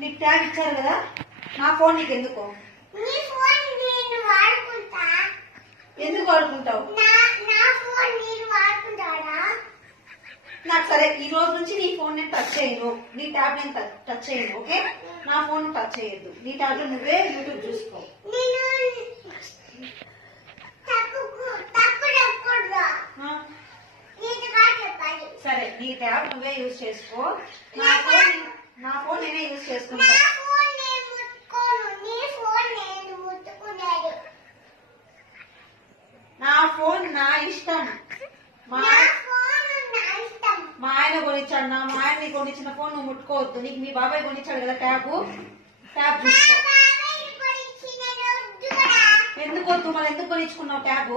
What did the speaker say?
నీకు ట్యాగ్ ఇచ్చారు కదా, నా ఫోన్ నీకు ఎందుకో? ఎందుకు వాడుకుంటావు? నాకు సరే, ఈ రోజు నుంచి నీ ఫోన్ నేను టచ్ చేయను, నీ ట్యాబ్ నేను టచ్ చేయను. ఓకే, నా ఫోన్ టచ్ చేయొద్దు. నీ ట్యాబ్ లో నువ్వే యూట్యూబ్ చూసుకో. సరే, నీ ట్యాబ్ నువ్వే యూజ్ చేసుకో. నా ఫోన్ నేనే యూజ్ చేసుకుంటా. నా ఫోన్ నా ఇష్టం. మా ఆయన కొనిచ్చాడు, మా ఆయన కొనిచ్చిన ఫోన్ నువ్వు ముట్టుకోవద్దు. నీకు మీ బాబాయ్ కొనిచ్చాడు కదా ట్యాబ్ చూసుకో. ఎందుకు వద్దు? మరి ఎందుకు కొనిచ్చుకున్నావు ట్యాబ్?